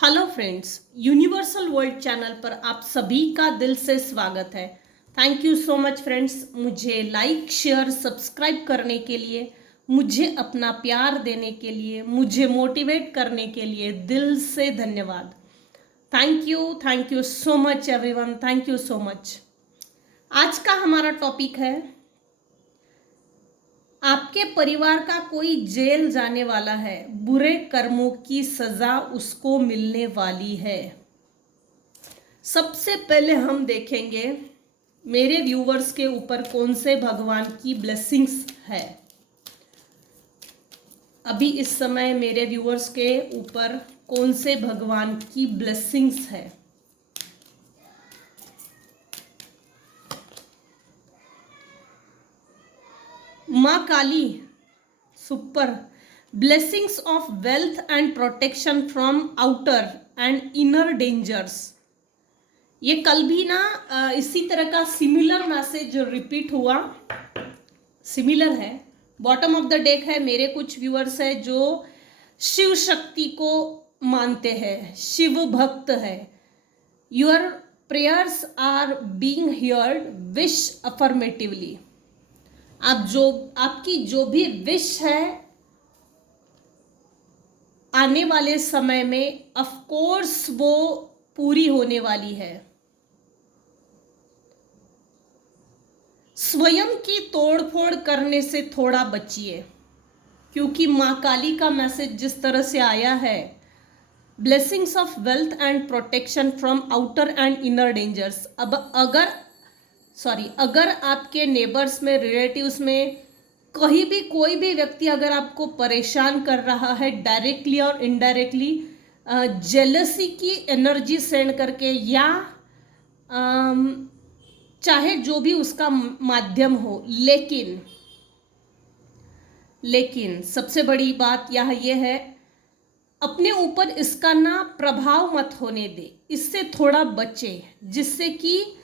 Hello friends, universal world channel पर आप सभी का दिल से स्वागत है। Thank you so much friends, मुझे लाइक शेयर सब्सक्राइब करने के लिए, मुझे अपना प्यार देने के लिए, मुझे मोटिवेट करने के लिए दिल से धन्यवाद। Thank you so much everyone, thank you so much. आज का हमारा टॉपिक है, आपके परिवार का कोई जेल जाने वाला है, बुरे कर्मों की सजा उसको मिलने वाली है। सबसे पहले हम देखेंगे मेरे व्यूवर्स के ऊपर कौन से भगवान की ब्लेसिंग्स है। अभी इस समय मेरे व्यूवर्स के ऊपर कौन से भगवान की ब्लेसिंग्स है। माँ Kali super, blessings of wealth and protection from outer and inner dangers. ये कल भी ना इसी तरह का सिमिलर मैसेज रिपीट हुआ, सिमिलर है। बॉटम ऑफ द डेक है, मेरे कुछ व्यूअर्स है जो शिव शक्ति को मानते हैं, शिव भक्त है। Your prayers are being heard, wish affirmatively. आपकी जो भी विश है आने वाले समय में ऑफ कोर्स वो पूरी होने वाली है। स्वयं की तोड़फोड़ करने से थोड़ा बचिए, क्योंकि माँ काली का मैसेज जिस तरह से आया है, blessings of wealth and protection from outer and inner dangers. अब अगर आपके नेबर्स में, रिलेटिव्स में कहीं भी कोई भी व्यक्ति अगर आपको परेशान कर रहा है डायरेक्टली और इनडायरेक्टली, जेलसी की एनर्जी सेंड करके, या चाहे जो भी उसका माध्यम हो, लेकिन सबसे बड़ी बात यह है, अपने ऊपर इसका ना प्रभाव मत होने दे, इससे थोड़ा बचे, जिससे कि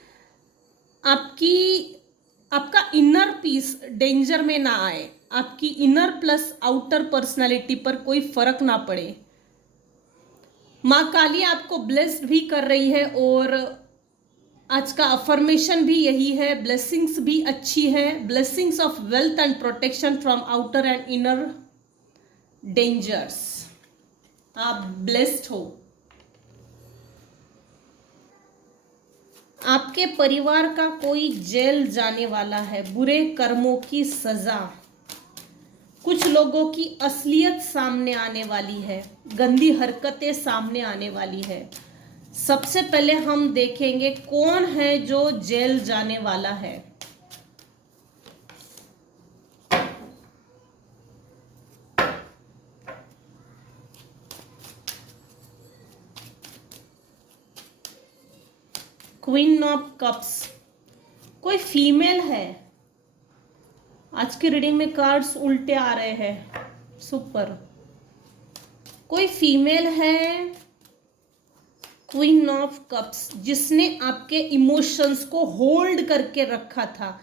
आपका इनर पीस डेंजर में ना आए, आपकी इनर प्लस आउटर पर्सनालिटी पर कोई फर्क ना पड़े। माँ काली आपको ब्लेस्ड भी कर रही है, और आज का अफर्मेशन भी यही है, ब्लेसिंग्स भी अच्छी है। Blessings of wealth and protection from outer and inner dangers. आप ब्लेस्ड हो। आपके परिवार का कोई जेल जाने वाला है, बुरे कर्मों की सजा। कुछ लोगों की असलियत सामने आने वाली है, गंदी हरकतें सामने आने वाली है। सबसे पहले हम देखेंगे कौन है जो जेल जाने वाला है। क्वीन ऑफ कप्स, कोई फीमेल है। आज की रीडिंग में कार्ड्स उल्टे आ रहे हैं, सुपर। कोई फीमेल है, क्वीन ऑफ कप्स, जिसने आपके इमोशंस को होल्ड करके रखा था,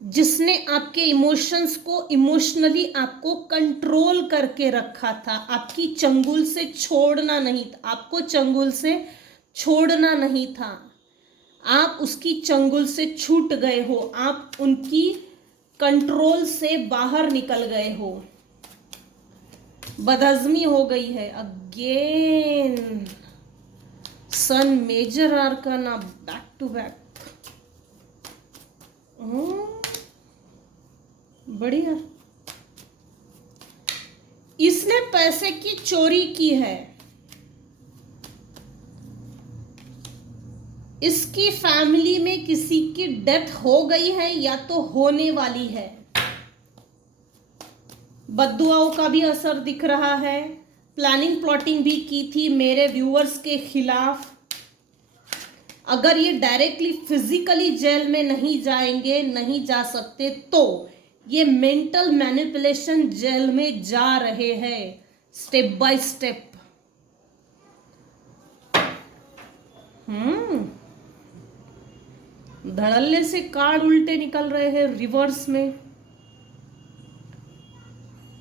जिसने आपके इमोशंस को इमोशनली आपको कंट्रोल करके रखा था। आपकी चंगुल से छोड़ना नहीं था, आपको चंगुल से छोड़ना नहीं था। आप उसकी चंगुल से छूट गए हो, आप उनकी कंट्रोल से बाहर निकल गए हो, बदहजमी हो गई है। Again sun, major arcana, back to back. बढ़िया। इसने पैसे की चोरी की है, इसकी फैमिली में किसी की डेथ हो गई है या तो होने वाली है। बद्दुआओं का भी असर दिख रहा है। प्लानिंग प्लॉटिंग भी की थी मेरे व्यूअर्स के खिलाफ। अगर ये डायरेक्टली फिजिकली जेल में नहीं जाएंगे, नहीं जा सकते, तो ये मेंटल मैनिपुलेशन जेल में जा रहे हैं, स्टेप बाय स्टेप। धड़ल्ले से कार्ड उल्टे निकल रहे हैं रिवर्स में,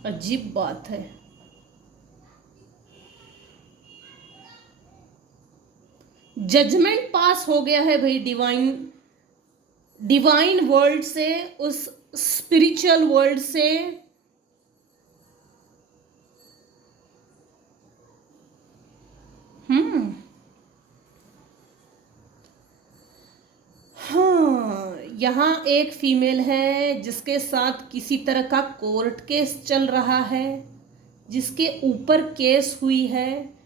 अजीब बात है। जजमेंट पास हो गया है भाई डिवाइन वर्ल्ड से, उस स्पिरिचुअल वर्ल्ड से। हाँ, यहाँ एक फीमेल है जिसके साथ किसी तरह का कोर्ट केस चल रहा है, जिसके ऊपर केस हुई है।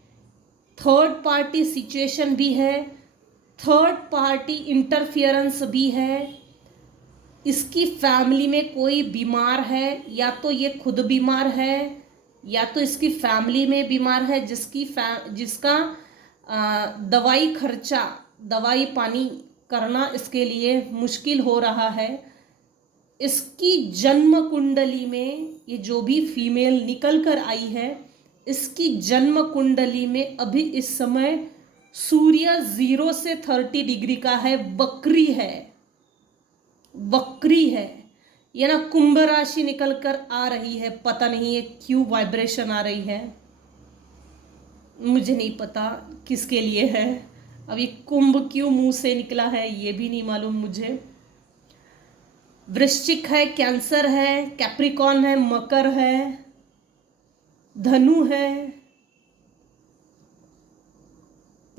थर्ड पार्टी सिचुएशन भी है, थर्ड पार्टी इंटरफियरेंस भी है। इसकी फैमिली में कोई बीमार है, या तो ये खुद बीमार है या तो इसकी फैमिली में बीमार है, जिसका दवाई खर्चा, दवाई पानी करना इसके लिए मुश्किल हो रहा है। इसकी जन्म कुंडली में ये जो भी फीमेल निकल कर आई है, इसकी जन्म कुंडली में अभी इस समय सूर्य 0 से 30 डिग्री का है, वक्री है, वक्री है। ये ना कुंभ राशि निकल कर आ रही है, पता नहीं ये क्यों वाइब्रेशन आ रही है, मुझे नहीं पता किसके लिए है। अब ये कुंभ क्यों मुंह से निकला है ये भी नहीं मालूम मुझे। वृश्चिक है, कैंसर है, कैप्रिकॉन है, मकर है, धनु है,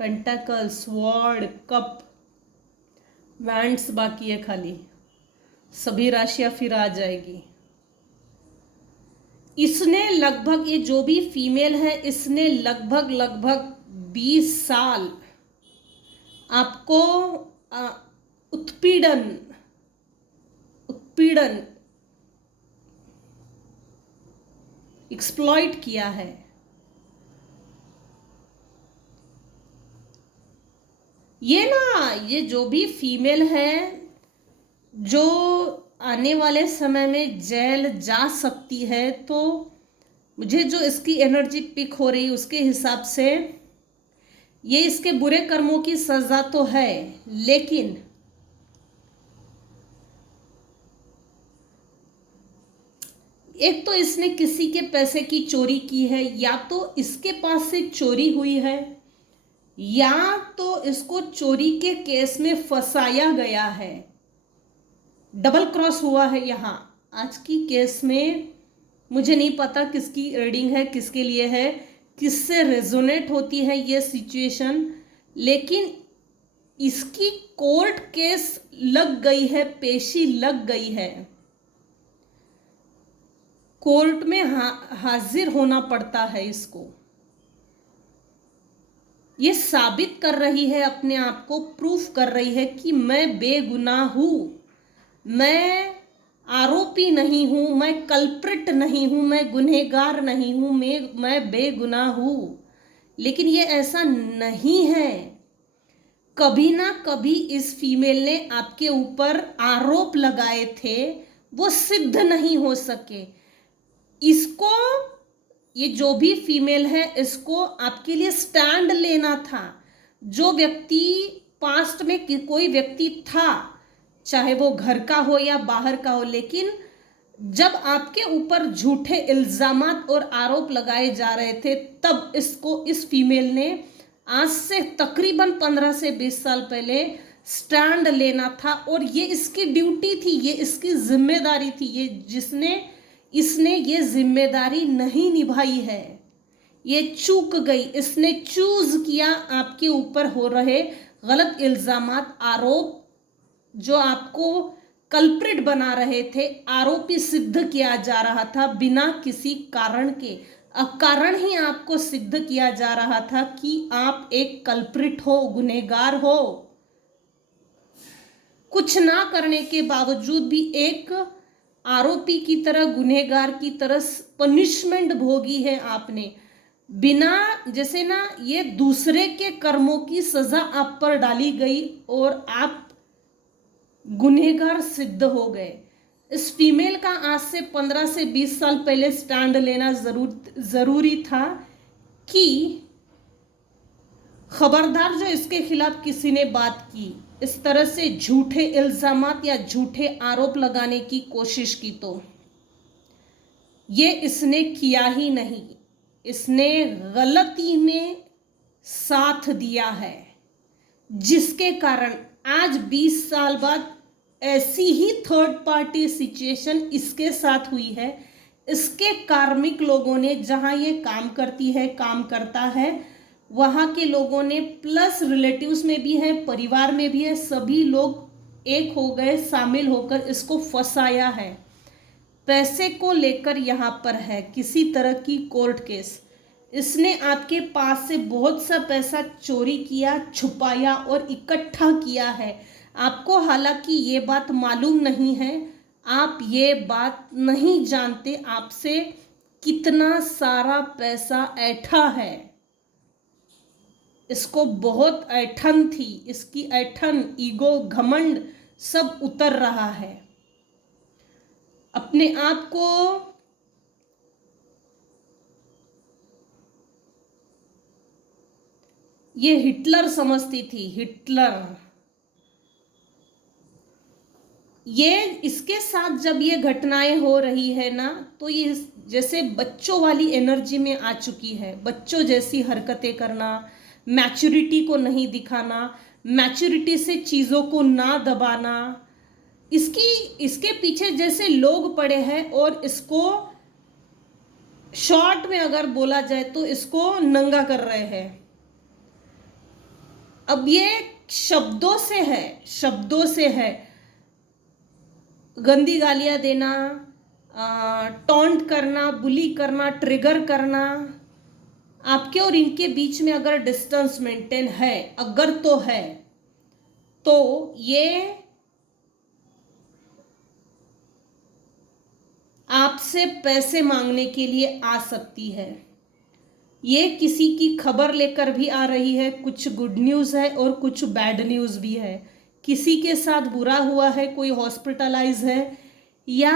पेंटाकल, स्वॉर्ड, कप, वैंड्स बाकी है खाली। सभी राशियां फिर आ जाएगी। इसने लगभग, ये जो भी फीमेल है, इसने लगभग 20 साल आपको उत्पीड़न एक्सप्लॉइट किया है। ये जो भी फीमेल है, जो आने वाले समय में जेल जा सकती है, तो मुझे जो इसकी एनर्जी पिक हो रही उसके हिसाब से ये इसके बुरे कर्मों की सजा तो है, लेकिन एक तो इसने किसी के पैसे की चोरी की है, या तो इसके पास से चोरी हुई है, या तो इसको चोरी के केस में फंसाया गया है। डबल क्रॉस हुआ है यहाँ आज की केस में। मुझे नहीं पता किसकी रीडिंग है, किसके लिए है, किससे रेजोनेट होती है ये सिचुएशन, लेकिन इसकी कोर्ट केस लग गई है, पेशी लग गई है, कोर्ट में हाजिर होना पड़ता है इसको। ये साबित कर रही है, अपने आप को प्रूफ कर रही है कि मैं बेगुनाह हूं, मैं आरोपी नहीं हूं, मैं कल्प्रिट नहीं हूं, मैं गुनहगार नहीं हूं, मैं बेगुनाह हूं। लेकिन ये ऐसा नहीं है। कभी ना कभी इस फीमेल ने आपके ऊपर आरोप लगाए थे, वो सिद्ध नहीं हो सके। इसको, ये जो भी फीमेल है, इसको आपके लिए स्टैंड लेना था। जो व्यक्ति पास्ट में कोई व्यक्ति था, चाहे वो घर का हो या बाहर का हो, लेकिन जब आपके ऊपर झूठे इल्जामात और आरोप लगाए जा रहे थे, तब इसको, इस फीमेल ने आज से तकरीबन 15 से 20 साल पहले स्टैंड लेना था। और ये इसकी ड्यूटी थी, ये इसकी जिम्मेदारी थी। इसने ये जिम्मेदारी नहीं निभाई है, ये चूक गई। इसने चूज किया आपके ऊपर हो रहे गलत इल्जामात, आरोप जो आपको कल्प्रिट बना रहे थे, आरोपी सिद्ध किया जा रहा था बिना किसी कारण के। अकारण ही आपको सिद्ध किया जा रहा था कि आप एक कल्प्रिट हो, गुनहगार हो। कुछ ना करने के बावजूद भी एक आरोपी की तरह, गुनहगार की तरह पनिशमेंट भोगी है आपने, बिना, जैसे ना ये दूसरे के कर्मों की सजा आप पर डाली गई और आप गुनहगार सिद्ध हो गए। इस फीमेल का आज से 15 से 20 साल पहले स्टैंड लेना जरूरी था कि खबरदार, जो इसके खिलाफ किसी ने बात की, इस तरह से झूठे इल्जामात या झूठे आरोप लगाने की कोशिश की, तो ये इसने किया ही नहीं। इसने गलती में साथ दिया है, जिसके कारण आज 20 साल बाद ऐसी ही थर्ड पार्टी सिचुएशन इसके साथ हुई है। इसके कार्मिक लोगों ने, जहां ये काम करती है, काम करता है, वहां के लोगों ने, प्लस रिलेटिव्स में भी है, परिवार में भी है, सभी लोग एक हो गए, शामिल होकर इसको फंसाया है। पैसे को लेकर यहाँ पर है किसी तरह की कोर्ट केस। इसने आपके पास से बहुत सा पैसा चोरी किया, छुपाया और इकट्ठा किया है। आपको हालांकि ये बात मालूम नहीं है, आप ये बात नहीं जानते आपसे कितना सारा पैसा ऐंठा है। इसको बहुत ऐंठन थी, इसकी ऐंठन, ईगो, घमंड सब उतर रहा है। अपने आप को ये हिटलर समझती थी, हिटलर। ये इसके साथ जब ये घटनाएं हो रही है ना, तो ये जैसे बच्चों वाली एनर्जी में आ चुकी है। बच्चों जैसी हरकतें करना, मैच्योरिटी को नहीं दिखाना, मैच्योरिटी से चीज़ों को ना दबाना, इसके पीछे जैसे लोग पड़े हैं और इसको शॉर्ट में अगर बोला जाए तो इसको नंगा कर रहे हैं। अब ये शब्दों से है, शब्दों से है। गंदी गालियां देना, टॉन्ट करना, बुली करना, ट्रिगर करना। आपके और इनके बीच में अगर डिस्टेंस मेंटेन है, अगर तो है, तो ये आपसे पैसे मांगने के लिए आ सकती है। ये किसी की खबर लेकर भी आ रही है। कुछ गुड न्यूज़ है और कुछ बैड न्यूज़ भी है। किसी के साथ बुरा हुआ है, कोई हॉस्पिटलाइज है, या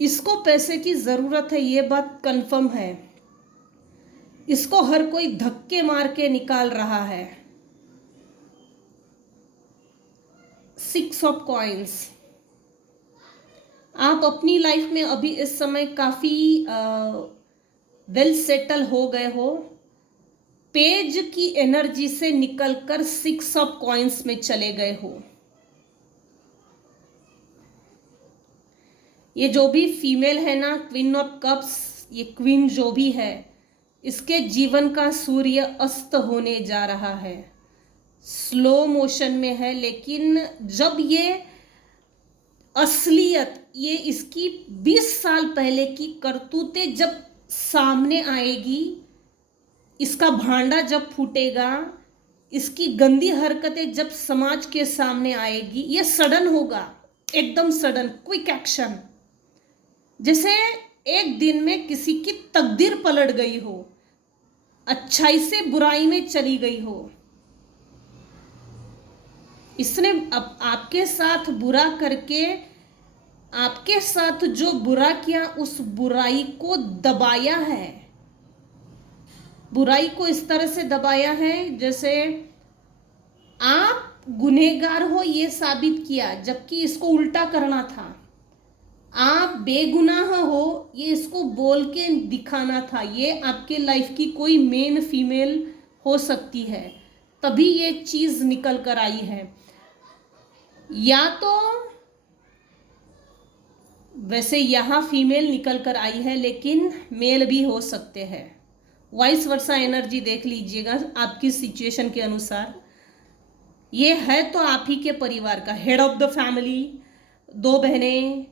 इसको पैसे की ज़रूरत है, ये बात कंफर्म है। इसको हर कोई धक्के मार के निकाल रहा है। 6 ऑफ कॉइंस। आप अपनी लाइफ में अभी इस समय काफ़ी वेल सेटल हो गए हो। पेज की एनर्जी से निकलकर 6 ऑफ कॉइंस में चले गए हो। ये जो भी फीमेल है ना, क्वीन ऑफ कप्स, ये क्वीन जो भी है, इसके जीवन का सूर्य अस्त होने जा रहा है। स्लो मोशन में है, लेकिन जब ये असलियत, ये इसकी 20 साल पहले की करतूतें जब सामने आएगी, इसका भांडा जब फूटेगा, इसकी गंदी हरकतें जब समाज के सामने आएगी, ये सडन होगा, एकदम सडन, क्विक एक्शन। जैसे एक दिन में किसी की तकदीर पलट गई हो, अच्छाई से बुराई में चली गई हो। इसने अब आपके साथ बुरा करके, आपके साथ जो बुरा किया, उस बुराई को दबाया है। बुराई को इस तरह से दबाया है जैसे आप गुनहगार हो ये साबित किया, जबकि इसको उल्टा करना था। आप बेगुनाह हो ये इसको बोल के दिखाना था। ये आपके लाइफ की कोई मेन फीमेल हो सकती है, तभी ये चीज़ निकल कर आई है। या तो वैसे यहाँ फीमेल निकल कर आई है, लेकिन मेल भी हो सकते हैं। वाइस वर्सा एनर्जी देख लीजिएगा आपकी सिचुएशन के अनुसार। ये है तो आप ही के परिवार का हेड ऑफ द फैमिली, 2 बहनें,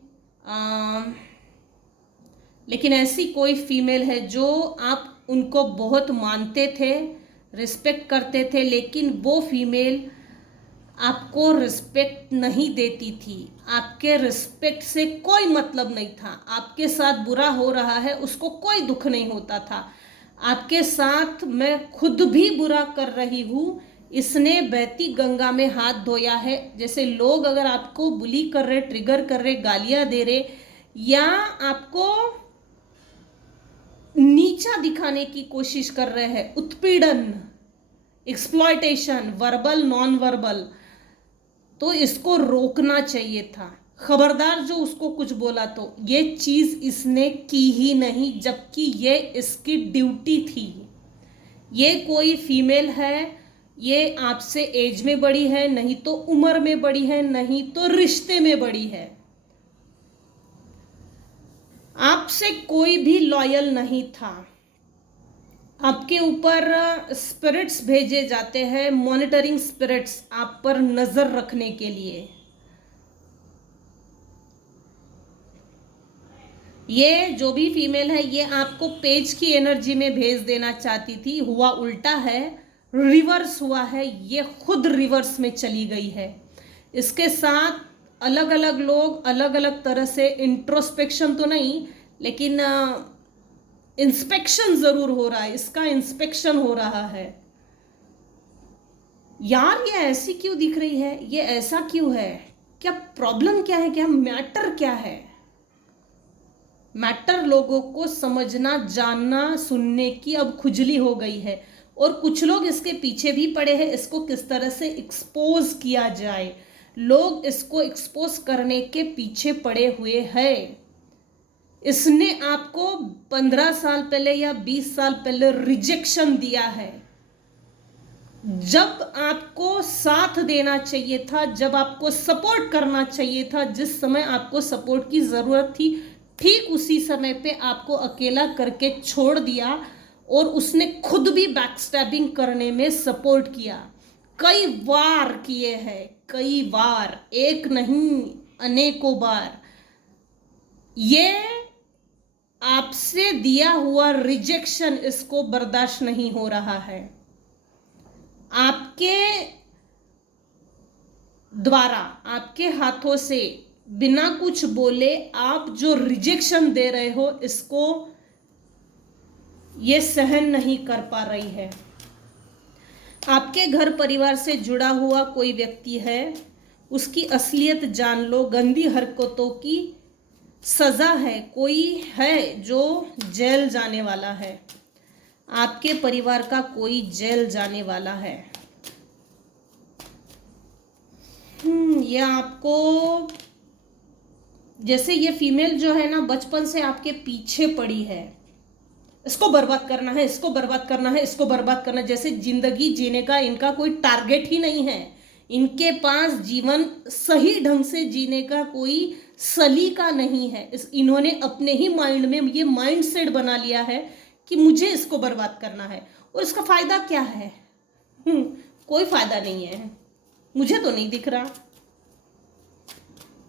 लेकिन ऐसी कोई फीमेल है जो आप उनको बहुत मानते थे, रिस्पेक्ट करते थे, लेकिन वो फीमेल आपको रिस्पेक्ट नहीं देती थी। आपके रिस्पेक्ट से कोई मतलब नहीं था। आपके साथ बुरा हो रहा है, उसको कोई दुख नहीं होता था। आपके साथ मैं खुद भी बुरा कर रही हूँ, इसने बहती गंगा में हाथ धोया है। जैसे लोग अगर आपको बुली कर रहे, ट्रिगर कर रहे, गालियाँ दे रहे, या आपको नीचा दिखाने की कोशिश कर रहे हैं, उत्पीड़न, एक्सप्लॉयटेशन, वर्बल, नॉन वर्बल, तो इसको रोकना चाहिए था। खबरदार जो उसको कुछ बोला, तो ये चीज़ इसने की ही नहीं, जबकि ये इसकी ड्यूटी थी। ये कोई फीमेल है, ये आपसे एज में बड़ी है, नहीं तो उम्र में बड़ी है, नहीं तो रिश्ते में बड़ी है। आपसे कोई भी लॉयल नहीं था। आपके ऊपर स्पिरिट्स भेजे जाते हैं, मॉनिटरिंग स्पिरिट्स आप पर नजर रखने के लिए। ये जो भी फीमेल है, ये आपको पेज की एनर्जी में भेज देना चाहती थी, हुआ उल्टा है, रिवर्स हुआ है। ये खुद रिवर्स में चली गई है। इसके साथ अलग अलग लोग अलग अलग तरह से, इंट्रोस्पेक्शन तो नहीं लेकिन इंस्पेक्शन जरूर हो रहा है, इसका इंस्पेक्शन हो रहा है। यार ये ऐसी क्यों दिख रही है, ये ऐसा क्यों है, क्या प्रॉब्लम क्या है, क्या मैटर क्या है? मैटर लोगों को समझना, जानना, सुनने की अब खुजली हो गई है। और कुछ लोग इसके पीछे भी पड़े हैं, इसको किस तरह से एक्सपोज किया जाए। लोग इसको एक्सपोज करने के पीछे पड़े हुए हैं। इसने आपको 15 साल पहले या 20 साल पहले रिजेक्शन दिया है। जब आपको साथ देना चाहिए था, जब आपको सपोर्ट करना चाहिए था, जिस समय आपको सपोर्ट की जरूरत थी, ठीक उसी समय पे आपको अकेला करके छोड़ दिया। और उसने खुद भी बैकस्टैबिंग करने में सपोर्ट किया, कई बार किए हैं, कई बार, एक नहीं अनेकों बार। ये आपसे दिया हुआ रिजेक्शन इसको बर्दाश्त नहीं हो रहा है। आपके द्वारा, आपके हाथों से बिना कुछ बोले आप जो रिजेक्शन दे रहे हो, इसको ये सहन नहीं कर पा रही है। आपके घर परिवार से जुड़ा हुआ कोई व्यक्ति है, उसकी असलियत जान लो। गंदी हरकतों की सजा है, कोई है जो जेल जाने वाला है। आपके परिवार का कोई जेल जाने वाला है। ये आपको, जैसे ये फीमेल जो है ना, बचपन से आपके पीछे पड़ी है, इसको बर्बाद करना है, इसको बर्बाद करना है, इसको बर्बाद करना है। जैसे जिंदगी जीने का इनका कोई टारगेट ही नहीं है। इनके पास जीवन सही ढंग से जीने का कोई सलीका नहीं है। इन्होंने अपने ही माइंड में ये माइंड सेट बना लिया है कि मुझे इसको बर्बाद करना है। और इसका फायदा क्या है? कोई फायदा नहीं है, मुझे तो नहीं दिख रहा।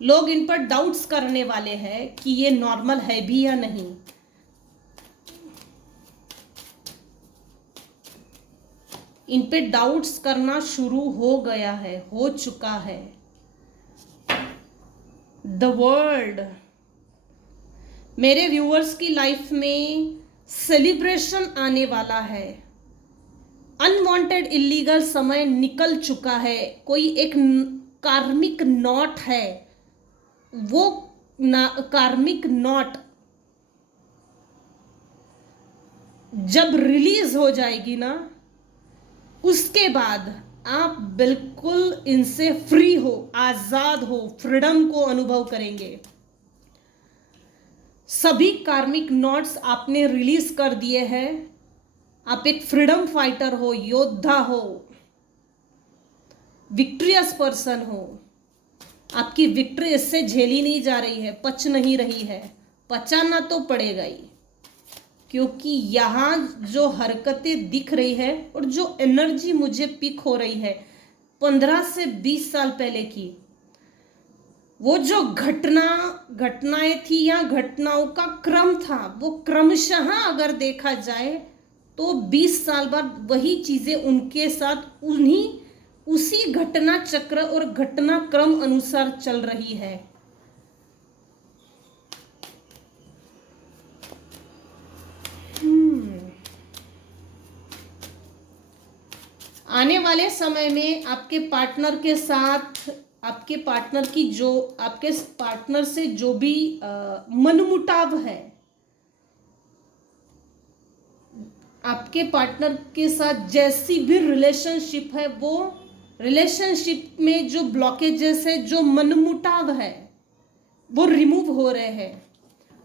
लोग इन पर डाउट्स करने वाले हैं कि ये नॉर्मल है भी या नहीं। इन पे डाउट्स करना शुरू हो गया है, हो चुका है। द वर्ल्ड, मेरे व्यूअर्स की लाइफ में सेलिब्रेशन आने वाला है। अनवांटेड इलीगल समय निकल चुका है। कोई एक कार्मिक नॉट है, वो कार्मिक नॉट जब रिलीज हो जाएगी ना, उसके बाद आप बिल्कुल इनसे फ्री हो, आजाद हो, फ्रीडम को अनुभव करेंगे। सभी कार्मिक नॉट्स आपने रिलीज कर दिए हैं। आप एक फ्रीडम फाइटर हो, योद्धा हो, विक्ट्रियस पर्सन हो। आपकी विक्ट्री इससे झेली नहीं जा रही है, पच नहीं रही है। पचाना तो पड़ेगा ही, क्योंकि यहाँ जो हरकतें दिख रही है और जो एनर्जी मुझे पिक हो रही है 15 से 20 साल पहले की, वो जो घटनाएं थी या घटनाओं का क्रम था, वो क्रमशः अगर देखा जाए तो 20 साल बाद वही चीजें उनके साथ उसी घटना चक्र और घटना क्रम अनुसार चल रही है। आने वाले समय में आपके पार्टनर के साथ, आपके पार्टनर की जो, आपके पार्टनर से जो भी मनमुटाव है, आपके पार्टनर के साथ जैसी भी रिलेशनशिप है, वो रिलेशनशिप में जो ब्लॉकेजेस है, जो मनमुटाव है, वो रिमूव हो रहे हैं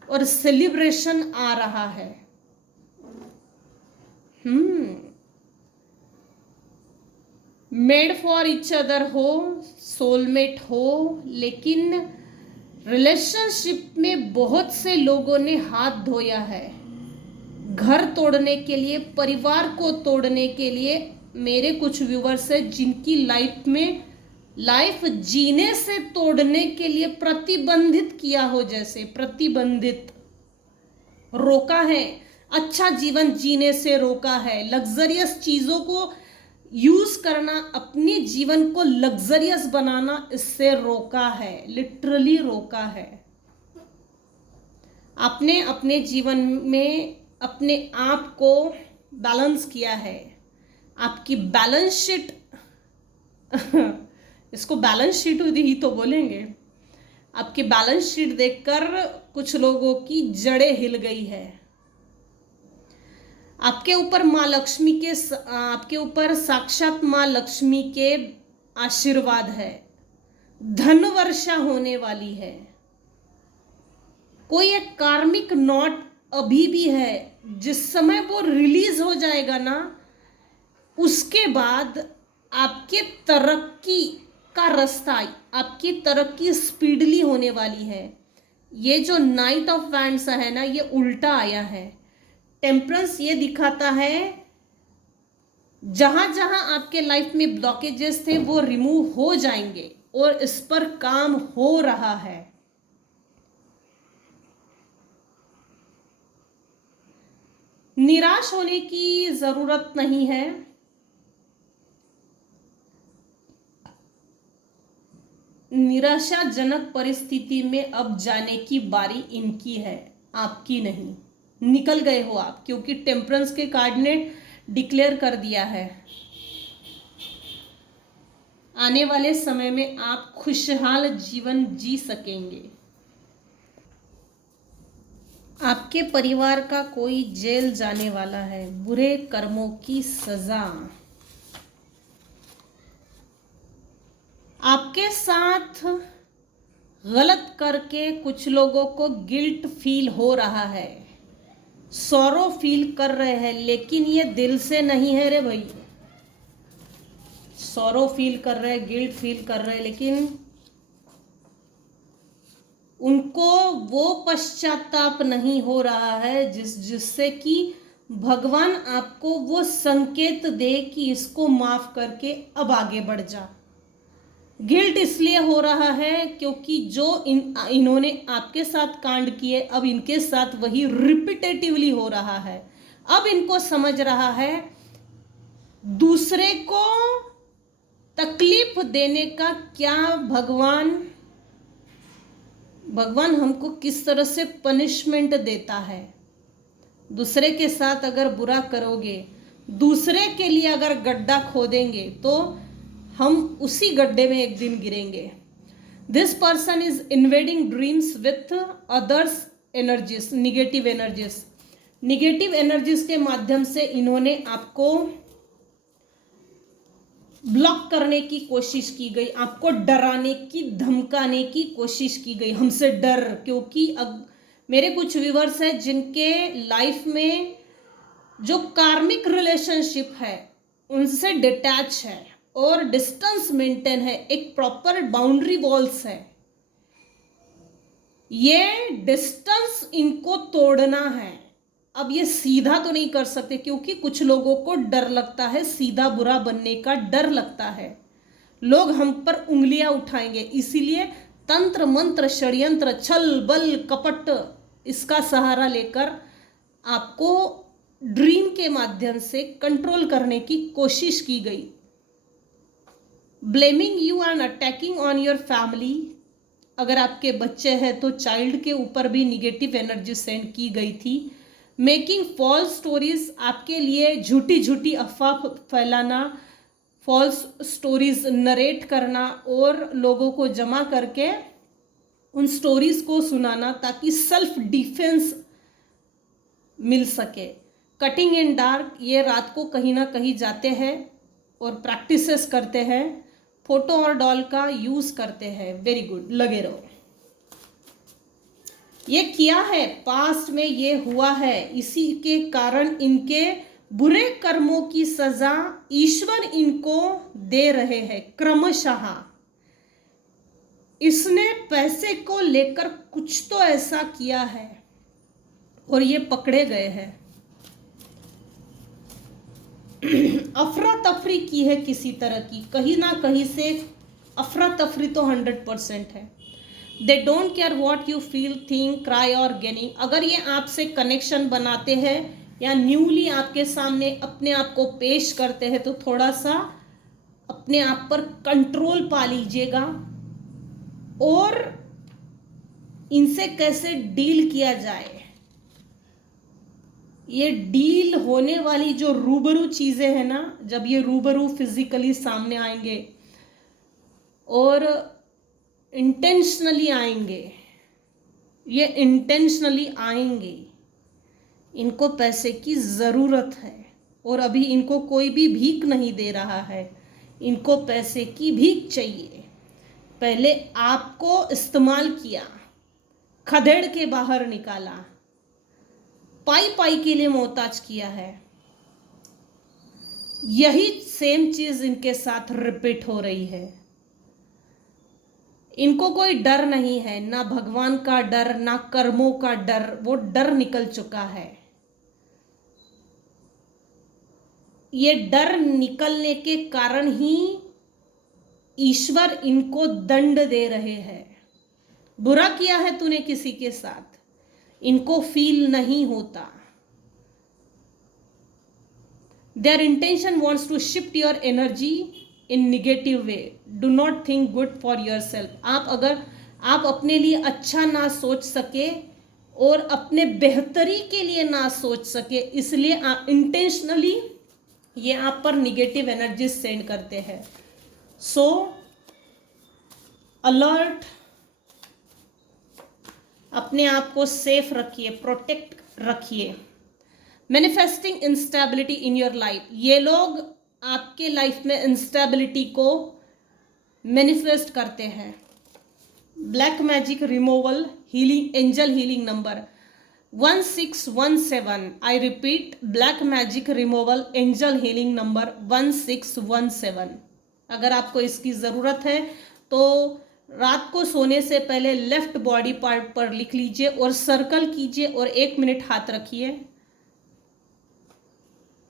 और सेलिब्रेशन आ रहा है। मेड फॉर ईच अदर हो, सोलमेट हो, लेकिन रिलेशनशिप में बहुत से लोगों ने हाथ धोया है घर तोड़ने के लिए, परिवार को तोड़ने के लिए। मेरे कुछ व्यूवर्स है जिनकी लाइफ जीने से तोड़ने के लिए प्रतिबंधित किया हो, जैसे प्रतिबंधित रोका है, अच्छा जीवन जीने से रोका है, लग्जरियस चीजों को यूज करना, अपने जीवन को लग्जरियस बनाना, इससे रोका है, लिटरली रोका है। आपने अपने जीवन में अपने आप को बैलेंस किया है। आपकी बैलेंस शीट इसको बैलेंस शीट ही तो बोलेंगे। आपकी बैलेंस शीट देखकर कुछ लोगों की जड़ें हिल गई है। आपके ऊपर साक्षात माँ लक्ष्मी के आशीर्वाद है। धन वर्षा होने वाली है। कोई एक कार्मिक नॉट अभी भी है, जिस समय वो रिलीज हो जाएगा ना, उसके बाद आपके तरक्की का रास्ता, आपकी तरक्की स्पीडली होने वाली है। ये जो नाइट ऑफ वैंड्स है ना, ये उल्टा आया है। टेम्परेंस ये दिखाता है जहां जहां आपके लाइफ में ब्लॉकेजेस थे वो रिमूव हो जाएंगे और इस पर काम हो रहा है। निराश होने की जरूरत नहीं है। निराशाजनक परिस्थिति में अब जाने की बारी इनकी है, आपकी नहीं। निकल गए हो आप, क्योंकि टेम्परेंस के कार्ड ने डिक्लेयर कर दिया है आने वाले समय में आप खुशहाल जीवन जी सकेंगे। आपके परिवार का कोई जेल जाने वाला है, बुरे कर्मों की सजा। आपके साथ गलत करके कुछ लोगों को गिल्ट फील हो रहा है, सॉरो फील कर रहे हैं, लेकिन ये दिल से नहीं है रे भाई। सॉरो फील कर रहे हैं, गिल्ट फील कर रहे हैं, लेकिन उनको वो पश्चाताप नहीं हो रहा है जिससे कि भगवान आपको वो संकेत दे कि इसको माफ करके अब आगे बढ़ जा। गिल्ट इसलिए हो रहा है क्योंकि जो इन्होंने आपके साथ कांड किए, अब इनके साथ वही रिपीटेटिवली हो रहा है। अब इनको समझ रहा है दूसरे को तकलीफ देने का क्या भगवान हमको किस तरह से पनिशमेंट देता है। दूसरे के साथ अगर बुरा करोगे, दूसरे के लिए अगर गड्ढा खोदेंगे, तो हम उसी गड्ढे में एक दिन गिरेंगे। This person is invading dreams with others energies, negative energies के माध्यम से इन्होंने आपको ब्लॉक करने की कोशिश की गई, आपको डराने की, धमकाने की कोशिश की गई। हमसे डर, क्योंकि अब मेरे कुछ व्यूवर्स हैं जिनके लाइफ में जो कार्मिक रिलेशनशिप है उनसे डिटैच है और डिस्टेंस मेंटेन है, एक प्रॉपर बाउंड्री वॉल्स है। ये डिस्टेंस इनको तोड़ना है। अब ये सीधा तो नहीं कर सकते, क्योंकि कुछ लोगों को डर लगता है, सीधा बुरा बनने का डर लगता है, लोग हम पर उंगलियां उठाएंगे। इसीलिए तंत्र मंत्र, षड्यंत्र, छल बल कपट, इसका सहारा लेकर आपको ड्रीम के माध्यम से कंट्रोल करने की कोशिश की गई। Blaming you and attacking on your family. अगर आपके बच्चे हैं तो चाइल्ड के ऊपर भी निगेटिव एनर्जी सेंड की गई थी। मेकिंग फॉल्स स्टोरीज, आपके लिए झूठी झूठी अफवाह फैलाना, फॉल्स स्टोरीज नरेट करना और लोगों को जमा करके उन स्टोरीज को सुनाना ताकि सेल्फ डिफेंस मिल सके। कटिंग इन डार्क, ये रात को कहीं ना कहीं जाते हैं और प्रैक्टिसेस करते हैं, फोटो और डॉल का यूज करते हैं। वेरी गुड, लगे रहो। ये किया है, पास्ट में ये हुआ है, इसी के कारण इनके बुरे कर्मों की सजा ईश्वर इनको दे रहे हैं क्रमशः। इसने पैसे को लेकर कुछ तो ऐसा किया है और ये पकड़े गए हैं। अफरा तफरी की है किसी तरह की, कहीं ना कहीं से अफरा तफरी तो 100% है। They don't care what you feel, think, cry और गेनिंग। अगर ये आपसे कनेक्शन बनाते हैं या न्यूली आपके सामने अपने आप को पेश करते हैं तो थोड़ा सा अपने आप पर कंट्रोल पा लीजिएगा और इनसे कैसे डील किया जाए। ये डील होने वाली जो रूबरू चीज़ें हैं ना, जब ये रूबरू फिजिकली सामने आएंगे और इंटेंशनली आएंगे, ये इंटेंशनली आएंगे, इनको पैसे की ज़रूरत है और अभी इनको कोई भी भीख नहीं दे रहा है, इनको पैसे की भीख चाहिए। पहले आपको इस्तेमाल किया, खदेड़ के बाहर निकाला, पाई पाई के लिए मोहताज किया है। यही सेम चीज इनके साथ रिपीट हो रही है। इनको कोई डर नहीं है, ना भगवान का डर, ना कर्मों का डर, वो डर निकल चुका है। ये डर निकलने के कारण ही ईश्वर इनको दंड दे रहे हैं। बुरा किया है तूने किसी के साथ, इनको फील नहीं होता। Their intention wants to shift your energy in negative way. Do not think good for yourself. आप अपने लिए अच्छा ना सोच सके और अपने बेहतरी के लिए ना सोच सके, इसलिए आप इंटेंशनली ये आप पर निगेटिव एनर्जी सेंड करते हैं। सो अलर्ट, अपने आप को सेफ रखिए, प्रोटेक्ट रखिए। Manifesting instability in your life, ये लोग आपके लाइफ में इंस्टेबिलिटी को मैनिफेस्ट करते हैं। Black magic removal healing angel healing number 1617। I repeat, black magic removal angel healing number 1617। अगर आपको इसकी ज़रूरत है तो रात को सोने से पहले लेफ्ट बॉडी पार्ट पर लिख लीजिए और सर्कल कीजिए और 1 मिनट हाथ रखिए।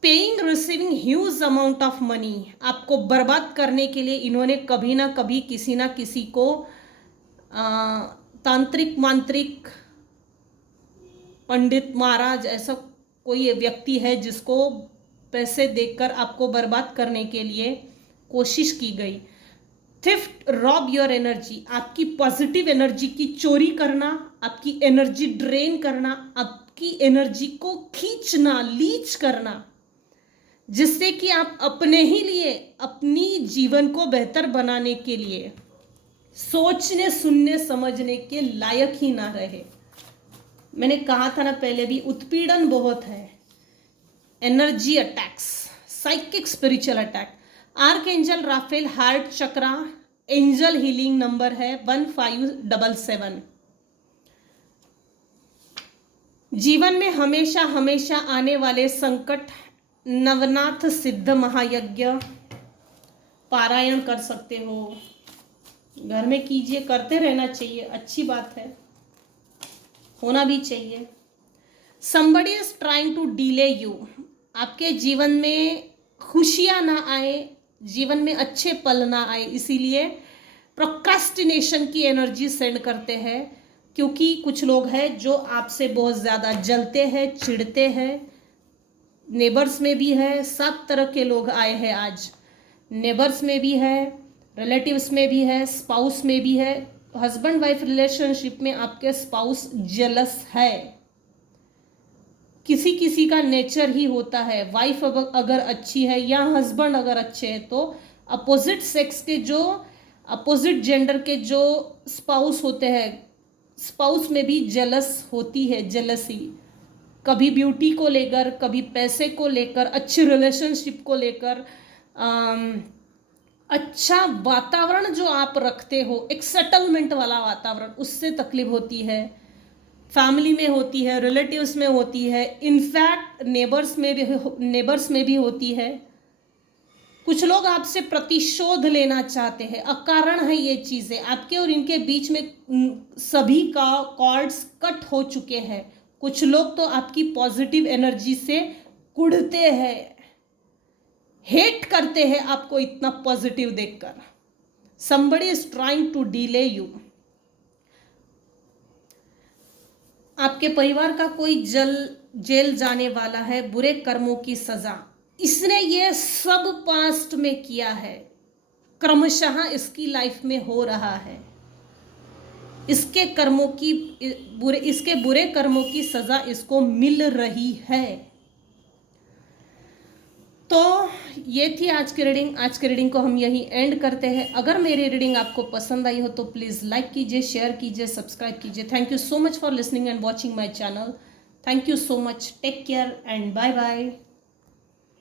Paying receiving huge amount of money, आपको बर्बाद करने के लिए इन्होंने कभी ना कभी किसी ना किसी को तांत्रिक मांत्रिक पंडित महाराज ऐसा कोई व्यक्ति है जिसको पैसे देकर आपको बर्बाद करने के लिए कोशिश की गई। थिफ्ट, रॉब योर एनर्जी, आपकी पॉजिटिव एनर्जी की चोरी करना, आपकी एनर्जी ड्रेन करना, आपकी एनर्जी को खींचना, लीच करना, जिससे कि आप अपने ही लिए, अपनी जीवन को बेहतर बनाने के लिए सोचने सुनने समझने के लायक ही ना रहे। मैंने कहा था ना पहले भी, उत्पीड़न बहुत है, energy attacks, psychic spiritual attack. Archangel Raphael heart chakra angel healing number है 1577। जीवन में हमेशा हमेशा आने वाले संकट, नवनाथ सिद्ध महायज्ञ पारायण कर सकते हो, घर में कीजिए, करते रहना चाहिए, अच्छी बात है, होना भी चाहिए। somebody is trying to delay you, आपके जीवन में खुशियां ना आए, जीवन में अच्छे पल ना आए, इसीलिए प्रोक्रास्टिनेशन की एनर्जी सेंड करते हैं। क्योंकि कुछ लोग हैं जो आपसे बहुत ज़्यादा जलते हैं, चिढ़ते हैं। नेबर्स में भी है, सब तरह के लोग आए हैं आज। नेबर्स में भी है, रिलेटिव्स में भी है, स्पाउस में भी है। हस्बैंड वाइफ रिलेशनशिप में आपके स्पाउस जेलस है, किसी किसी का नेचर ही होता है। वाइफ अगर अच्छी है या हस्बैंड अगर अच्छे हैं तो अपोजिट सेक्स के जो, अपोजिट जेंडर के जो स्पाउस होते हैं, स्पाउस में भी जेलस होती है, जेलसी। कभी ब्यूटी को लेकर, कभी पैसे को लेकर, अच्छी रिलेशनशिप को लेकर, अच्छा वातावरण जो आप रखते हो, एक सेटलमेंट वाला वातावरण, उससे तकलीफ होती है। फैमिली में होती है, रिलेटिव्स में होती है, इनफैक्ट नेबर्स में भी होती है। कुछ लोग आपसे प्रतिशोध लेना चाहते हैं, अकारण है ये चीज़ें। आपके और इनके बीच में सभी का कॉर्ड्स कट हो चुके हैं। कुछ लोग तो आपकी पॉजिटिव एनर्जी से कुढ़ते हैं, हेट करते हैं आपको इतना पॉजिटिव देखकर। somebody is trying to delay you। आपके परिवार का कोई जेल जाने वाला है, बुरे कर्मों की सजा। इसने ये सब पास्ट में किया है, क्रमशः इसकी लाइफ में हो रहा है। इसके बुरे कर्मों की सजा इसको मिल रही है। तो ये थी आज की रीडिंग। आज की रीडिंग को हम यहीं एंड करते हैं। अगर मेरी रीडिंग आपको पसंद आई हो तो प्लीज़ लाइक कीजिए, शेयर कीजिए, सब्सक्राइब कीजिए। Thank you so much for listening and watching my channel. Thank you so much. Take care and bye bye.